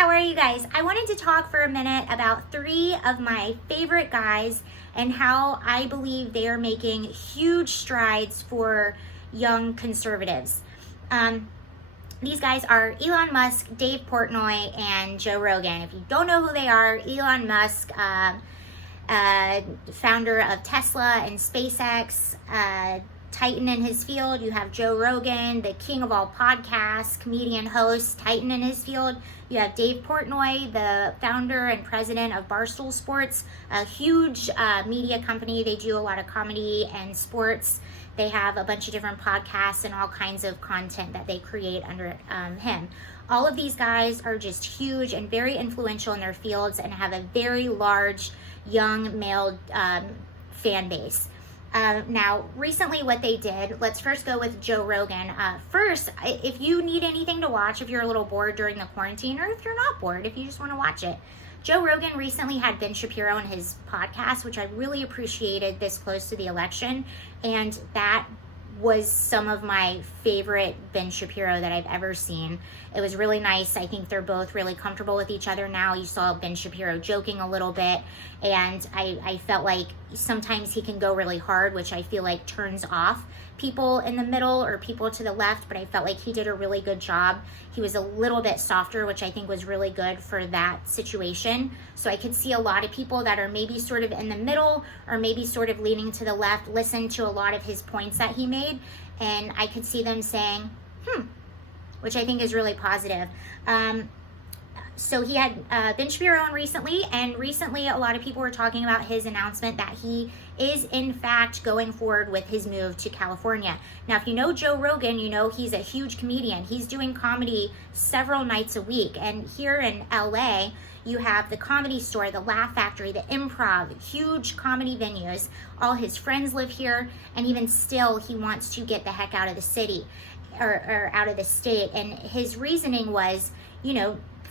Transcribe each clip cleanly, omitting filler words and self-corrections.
how are you guys? I wanted to talk for a minute about 3 of my favorite guys and how I believe they are making huge strides for young conservatives. These guys are Elon Musk, Dave Portnoy, and Joe Rogan. If you don't know who they are, Elon Musk, founder of Tesla and SpaceX, Titan in his field. You have Joe Rogan, the king of all podcasts, comedian, host, Titan in his field. You have Dave Portnoy, the founder and president of Barstool Sports, a huge media company. They do a lot of comedy and sports. They have a bunch of different podcasts and all kinds of content that they create under him. All of these guys are just huge and very influential in their fields and have a very large young male fan base. Now, recently what they did, let's first go with Joe Rogan. First, if you need anything to watch, if you're a little bored during the quarantine, or if you're not bored, if you just want to watch it, Joe Rogan recently had Ben Shapiro on his podcast, which I really appreciated this close to the election, and that was some of my favorite Ben Shapiro that I've ever seen. It was really nice. I think they're both really comfortable with each other now. You saw Ben Shapiro joking a little bit, and I felt like sometimes he can go really hard, which I feel like turns off people in the middle or people to the left, but I felt like he did a really good job. He was a little bit softer, which I think was really good for that situation. So I could see a lot of people that are maybe sort of in the middle or maybe sort of leaning to the left listen to a lot of his points that he made, and I could see them saying, which I think is really positive. So he had Ben Shapiro on recently, and recently a lot of people were talking about his announcement that he is in fact going forward with his move to California. Now, if you know Joe Rogan, you know he's a huge comedian. He's doing comedy several nights a week, and here in LA, you have the Comedy Store, the Laugh Factory, the Improv, huge comedy venues. All his friends live here, and even still, he wants to get the heck out of the city or out of the state. And his reasoning was,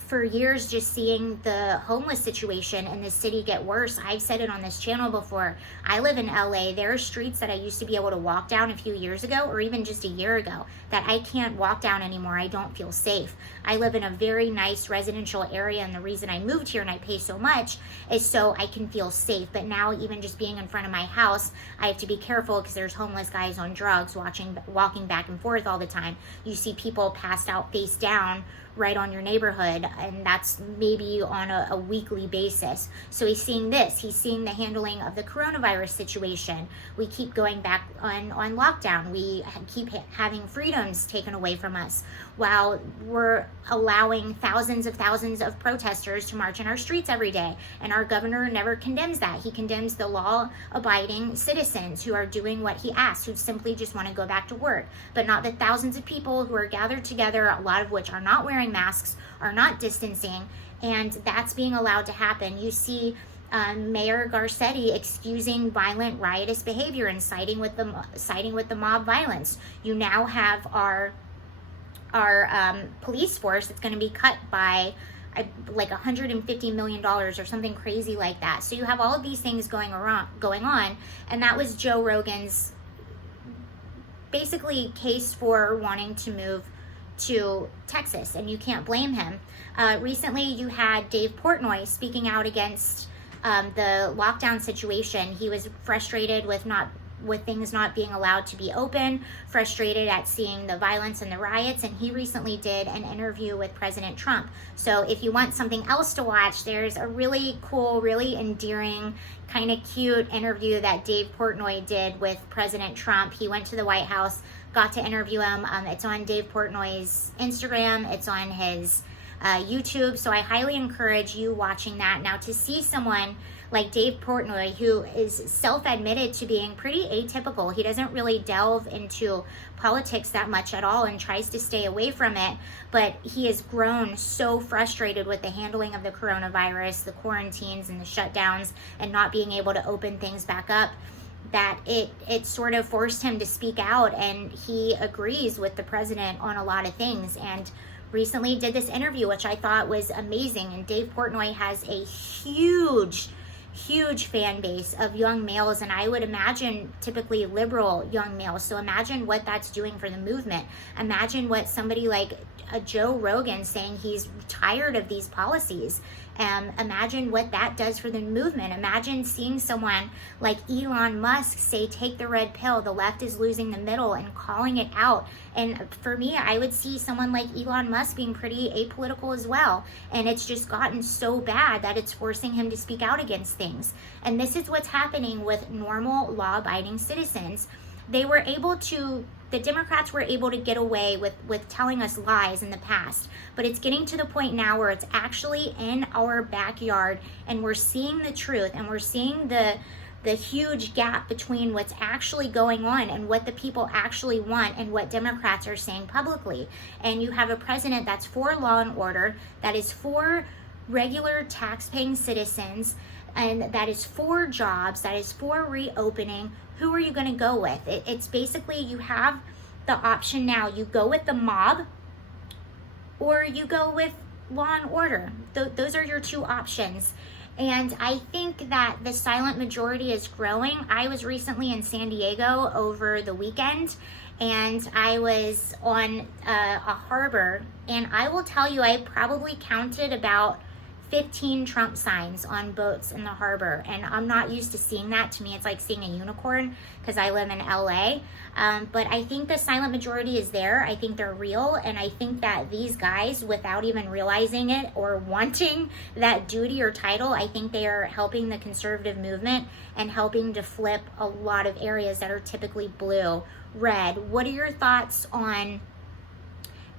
for years just seeing the homeless situation in the city get worse. I've said it on this channel before. I live in LA. There are streets that I used to be able to walk down a few years ago or even just a year ago that I can't walk down anymore. I don't feel safe. I live in a very nice residential area, and the reason I moved here and I pay so much is so I can feel safe. But now even just being in front of my house, I have to be careful because there's homeless guys on drugs walking back and forth all the time. You see people passed out face down right on your neighborhood, and that's maybe on a weekly basis. So he's seeing this. He's seeing the handling of the coronavirus situation. We keep going back on lockdown. We keep having freedoms taken away from us while we're allowing thousands of protesters to march in our streets every day. And our governor never condemns that. He condemns the law-abiding citizens who are doing what he asks, who simply just want to go back to work, but not the thousands of people who are gathered together, a lot of which are not wearing masks, are not distancing, and that's being allowed to happen. You see Mayor Garcetti excusing violent, riotous behavior and siding with the mob violence. You now have our police force that's going to be cut by like $150 million or something crazy like that. So you have all of these things going on, and that was Joe Rogan's basically case for wanting to move to Texas, and you can't blame him. Recently, you had Dave Portnoy speaking out against the lockdown situation. He was frustrated with things not being allowed to be open, frustrated at seeing the violence and the riots, and he recently did an interview with President Trump. So if you want something else to watch, there's a really cool, really endearing, kind of cute interview that Dave Portnoy did with President Trump. He went to the White House, got to interview him. It's on Dave Portnoy's Instagram. It's on his YouTube. So I highly encourage you watching that. Now, to see someone like Dave Portnoy, who is self-admitted to being pretty atypical. He doesn't really delve into politics that much at all and tries to stay away from it, but he has grown so frustrated with the handling of the coronavirus, the quarantines and the shutdowns, and not being able to open things back up, that it sort of forced him to speak out, and he agrees with the president on a lot of things, and recently did this interview, which I thought was amazing. And Dave Portnoy has a huge huge fan base of young males, and I would imagine typically liberal young males. So imagine what that's doing for the movement. Imagine what somebody like Joe Rogan saying he's tired of these policies. Imagine what that does for the movement. Imagine seeing someone like Elon Musk say, take the red pill, the left is losing the middle, and calling it out. And for me, I would see someone like Elon Musk being pretty apolitical as well. And it's just gotten so bad that it's forcing him to speak out against things. And this is what's happening with normal law-abiding citizens. The Democrats were able to get away with telling us lies in the past, but it's getting to the point now where it's actually in our backyard, and we're seeing the truth, and we're seeing the huge gap between what's actually going on and what the people actually want and what Democrats are saying publicly. And you have a president that's for law and order, that is for regular tax-paying citizens, and that is for jobs, that is for reopening. Who are you going to go with? It's basically, you have the option now. You go with the mob, or you go with law and order. Those are your two options. And I think that the silent majority is growing. I was recently in San Diego over the weekend, and I was on a harbor, and I will tell you, I probably counted about 15 Trump signs on boats in the harbor, and I'm not used to seeing that. To me, it's like seeing a unicorn because I live in LA. But I think the silent majority is there. I think they're real, and I think that these guys, without even realizing it or wanting that duty or title, I think they are helping the conservative movement and helping to flip a lot of areas that are typically blue, red. What are your thoughts on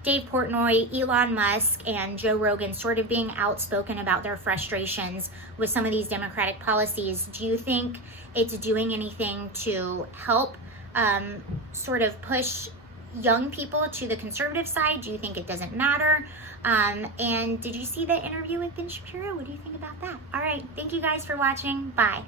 Dave Portnoy, Elon Musk, and Joe Rogan sort of being outspoken about their frustrations with some of these Democratic policies? Do you think it's doing anything to help sort of push young people to the conservative side? Do you think it doesn't matter? And did you see the interview with Ben Shapiro? What do you think about that? All right. Thank you guys for watching. Bye.